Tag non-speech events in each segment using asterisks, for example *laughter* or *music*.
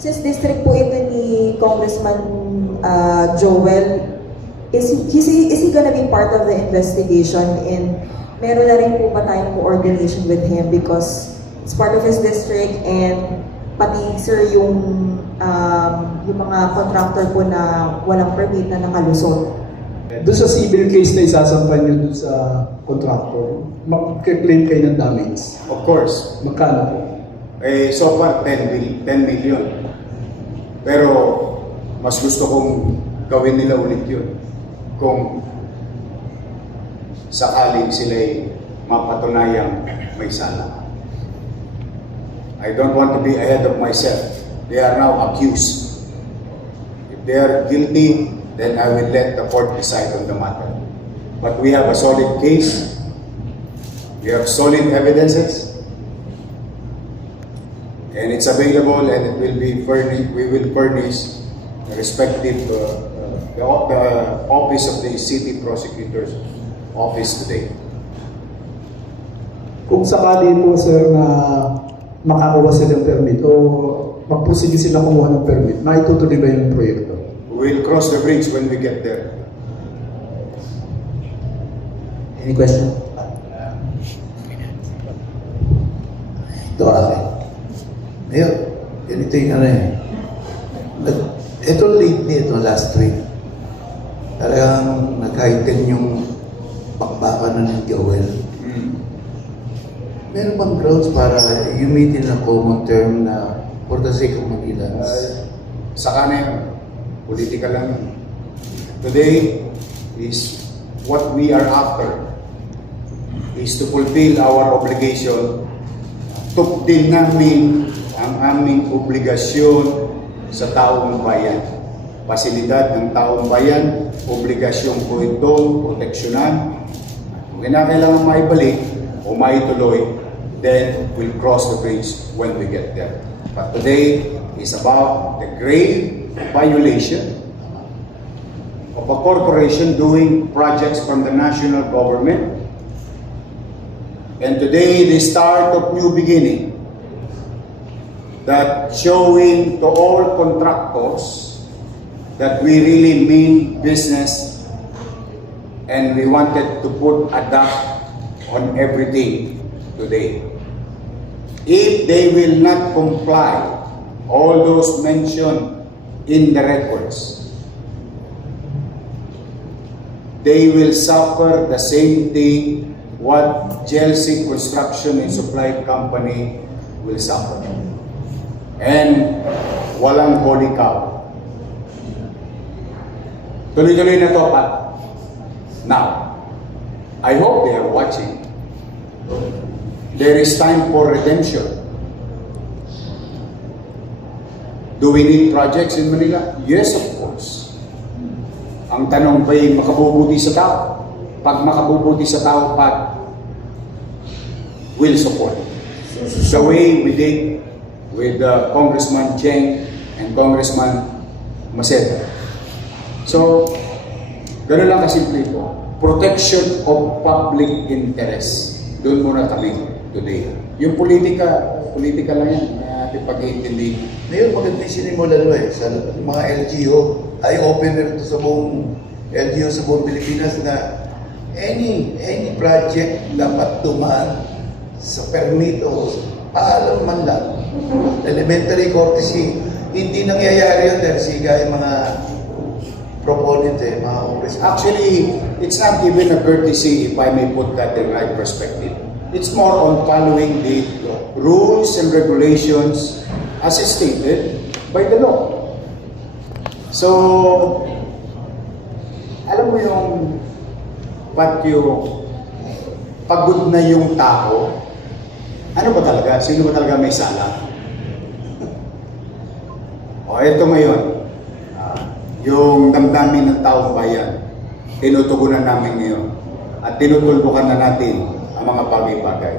Since district po ito ni Congressman uh, Joel, is he, is he, is he gonna be part of the investigation and meron na rin po ba tayong coordination with him because it's part of his district and pati sir yung um, yung mga contractor po na walang permit na nakalusot. Doon sa civil case na isasampan nyo doon sa contractor, mag-claim kayo ng damage. Of course, Magkano po? eh, so far 10, mil, 10 million. Pero mas gusto kong gawin nila ulit yun. Kung sakaling sila'y mapatunayang may sala. I don't want to be ahead of myself. They are now accused. If they are guilty, then I will let the court decide on the matter. But we have a solid case. We have solid evidences. And it's available and it will be furnished, we will furnish the respective, uh, uh, the, the office of the city prosecutor's office today. Kung sakali po sir na makakuha sila ng permit o magpursige sila kumuha ng permit, maitutuloy ba yung proyekto? We will cross the bridge when we get there. Any question? Ito akin. Ngayon, ganito yung ano eh. Nag- Ito lately, ito last week. Talagang nag-heighten yung bakbakan na ng Joel. Meron bang grounds para gamitin ng common term na for the sake of Manilans? Saka na yun. Political lang yun. Today is what we are after is to fulfill our obligation. Tukdin namin ang aming obligasyon sa taong bayan. Pasilidad ng taong bayan, obligasyon po itong proteksyonan. Kung kinakailangan maibalik o maituloy, then we'll cross the bridge when we get there. But today is about the grave violation of a corporation doing projects from the national government. And today, the start of new beginning that showing to all contractors that we really mean business and we wanted to put a dot on everything today. If they will not comply, all those mentioned in the records, they will suffer the same thing what Chelsea Construction and Supply Company will suffer. And walang holy cow. Tuloy-tuloy na to, Pat. Now, I hope they are watching. There is time for redemption. Do we need projects in Manila? Yes, of course. Ang tanong ba'y makabubuti sa tao? Pag makabubuti sa tao, Pat, will support. The way we did with uh, Congressman Cheng and Congressman Maceda. So, gano'n lang kasimple po. Protection of public interest. Doon muna kami today. Yung politika, politika lang yan. May ating pag-iintindi. Ngayon, maganda yung sinimulan mo eh, sa mga LGO, ay opener to sa buong LGO sa buong Pilipinas na any any project dapat dumaan sa permit o paalam man lang. Elementary courtesy, hindi nangyayari yun dahil siga yung mga proponent eh, mga congressman. Actually, it's not even a courtesy if I may put that in right perspective. It's more on following the rules and regulations as stated by the law. So, alam mo yung patio, pagod na yung tao, ano ba talaga? Sino ba talaga may sala? O, ito ngayon, ah, yung damdamin ng taong bayan, tinutugunan namin ngayon at tinutulbukan na natin ang mga bagay-bagay.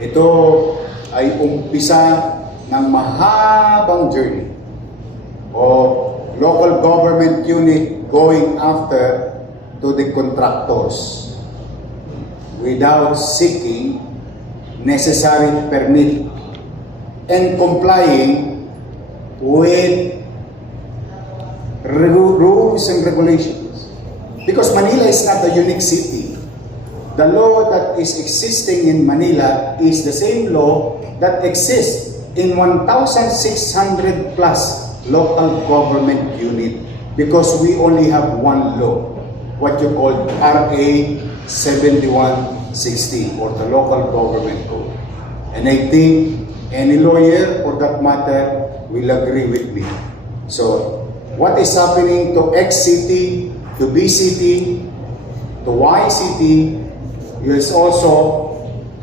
Ito ay umpisa ng mahabang journey o local government unit going after to the contractors without seeking necessary permit and complying with rules and regulations. Because Manila is not a unique city. The law that is existing in Manila is the same law that exists in 1,600 plus local government unit because we only have one law, what you call RA 7160 or the local government code. And I think any lawyer for that matter will agree with me. So, what is happening to X city, to B city, to Y city is also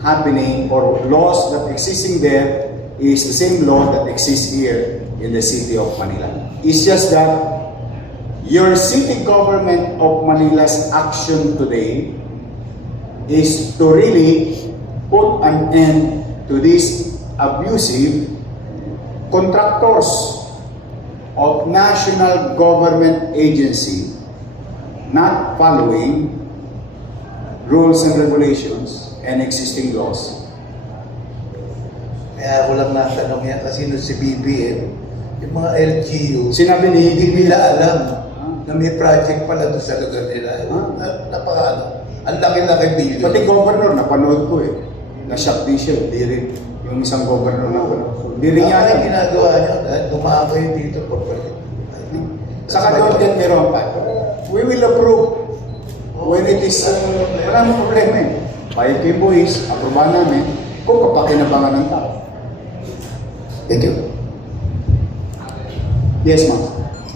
happening or laws that existing there is the same law that exists here in the city of Manila. It's just that your city government of Manila's action today is to really put an end to these abusive contractors of national government agency not following rules and regulations and existing laws. Kaya ako lang natanong yan kasi nung si BBM, yung mga LGU, Sinabi ni hindi nila alam na may project pala doon sa lugar nila. Ah. Na, ang laki-laki billion. Pati governor, napanood ko eh. Na-shock din siya, di rin. Yung isang governor na Di rin yan. yung ginagawa niyo, dahil tumakay dito Saka doon din meron pa. We will approve when it is, uh, wala nang problema eh. Bayad kay boys, aprobahan namin kung kapakinabangan ng tao. Thank you. Yes, ma'am.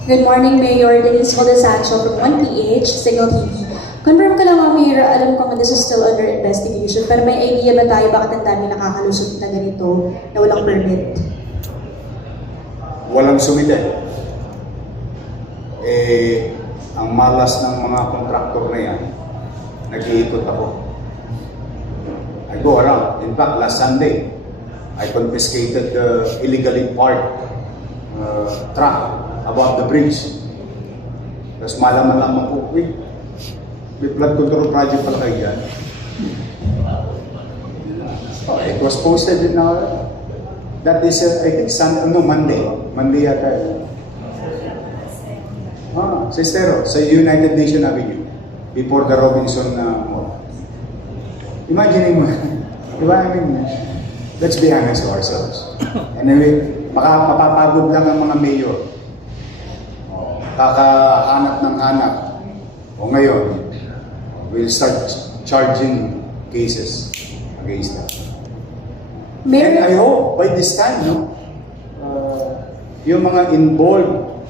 Good morning, Mayor Denise Sancho from 1PH, Signal TV. Confirm ko lang, Mayor, alam ko nga this is still under investigation, pero may idea ba tayo bakit ang dami nakakalusot na ganito na walang permit? Walang sumite. Eh, ang malas ng mga kontraktor na yan, nag-iikot ako. I go around. In fact, last Sunday, I confiscated the illegally parked uh, truck above the bridge. Tapos malaman ko, wait, may flood control project pala kayo dyan. Oh, it was posted in our, that is, uh, I think, Sunday, no, Monday. Monday yata. Ah, sa Estero, sa United Nation Avenue, before the Robinson uh, Mall. Imagine mo, di ba? I mean, let's be honest to ourselves. *coughs* Anyway, baka mapapagod lang ang mga mayor. Oh, Kakahanap ng hanap. O ngayon, we'll start charging cases against them. And I Mayor, hope by this time, no, uh, yung mga involved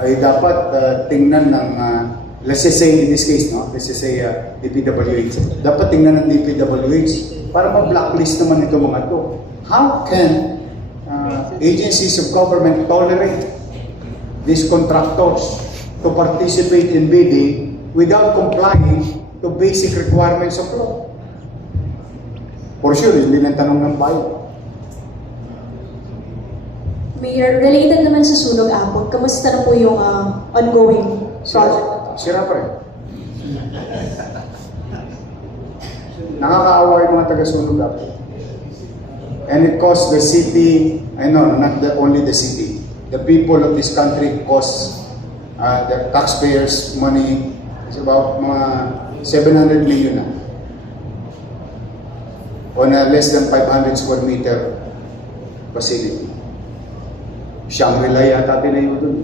ay dapat uh, tingnan ng, uh, let's just say in this case, no, let's just say uh, DPWH, dapat tingnan ng DPWH para ma-blacklist naman ito mga to. How can uh, agencies of government tolerate these contractors to participate in bidding without complying to basic requirements of law? For sure, hindi lang tanong ng bayan. Mayor, related naman sa Sunog Apple, kamusta na po yung ah, ongoing project? Sira pa rin. Nakakaawa yung mga taga-sunog ako. And it cost the city, I know, not the, only the city, the people of this country cost uh, the taxpayers money, it's about mga 700 million na. On a less than 500 square meter facility. Shangri-La yata tinayo dun.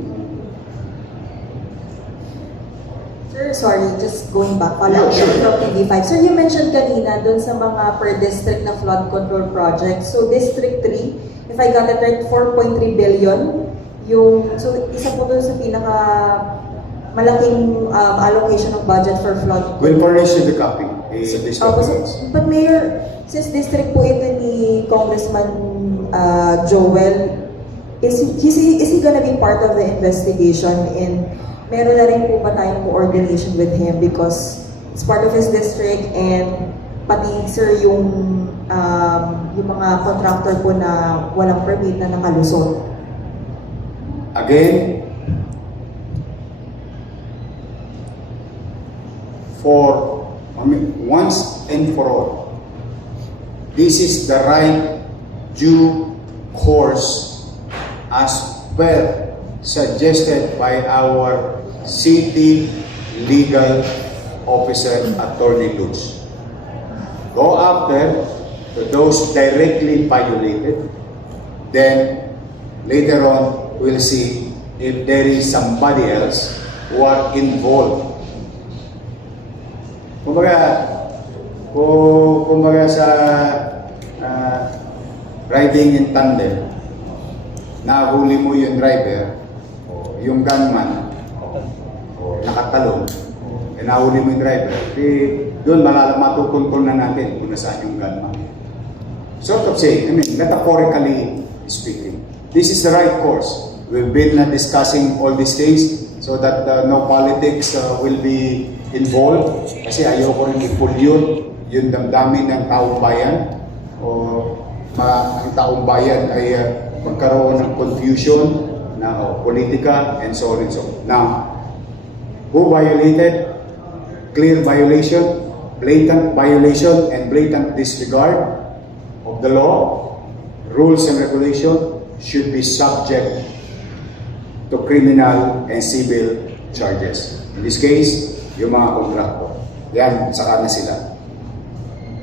Sir, sorry, just going back, follow Yeah, sure. from TV5. Sir, you mentioned kanina dun sa mga per district na flood control project. So, District 3, if I got it right, 4.3 billion. Yung, so, isa po dun sa pinaka malaking um, allocation of budget for flood We'll furnish you the copy. Eh, this Opo, so, but Mayor, since district po ito ni Congressman uh, Joel, is he, is, he, is he gonna be part of the investigation and meron na rin po ba tayong coordination with him because it's part of his district and pati sir yung um, yung mga contractor po na walang permit na nakalusot. Again, for, I mean, once and for all, this is the right due course as per suggested by our city legal officer, Attorney Lutz. Go after to those directly violated. Then later on, we'll see if there is somebody else who are involved. Kumbaga, kung kumbaga sa ah, riding in tandem, nahuli mo yung driver, o yung gunman, o, nakatalon, eh, nahuli mo yung driver, di, doon matutuntun na natin kung nasaan yung gunman. Sort of saying, I mean, metaphorically speaking, this is the right course. We've been uh, discussing all these things so that uh, no politics uh, will be involved kasi ayoko rin i-pollute yung damdamin ng taong bayan o ma- ang taong bayan ay uh, magkaroon ng confusion na oh, politika and so on and so on. Now, who violated? Clear violation, blatant violation, and blatant disregard of the law, rules and regulation should be subject to criminal and civil charges. In this case, yung mga kontrakto. Yan, saka na sila.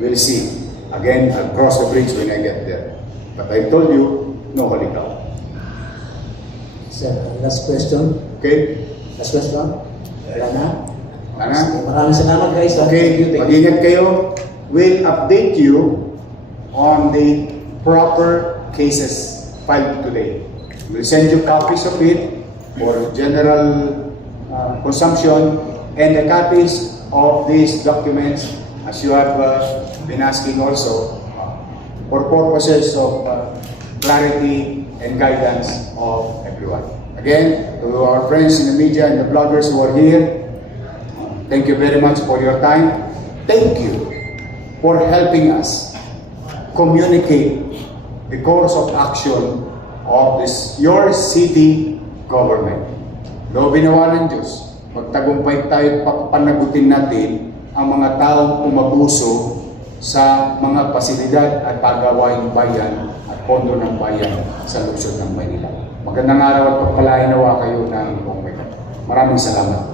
We'll see. Again, I'll cross the bridge when I get there. But I told you, no holy cow. Sir, last question. Okay? Last question. Wala na? Ana? Maraming salamat guys. Okay, mag-ingat kayo. We'll update you on the proper cases filed today. We'll send you copies of it for general uh, consumption and the copies of these documents as you have uh, been asking also uh, for purposes of uh, clarity and guidance of everyone. Again, to our friends in the media and the bloggers who are here, Thank you very much for your time. Thank you for helping us communicate the course of action of this your city government. Loobin nawa ng Diyos, magtagumpay tayo papanagutin natin ang mga taong umabuso sa mga pasilidad at pagawaing bayan at pondo ng bayan sa lungsod ng Maynila. Magandang araw at pagpalain nawa kayo ng Maynila. Maraming salamat.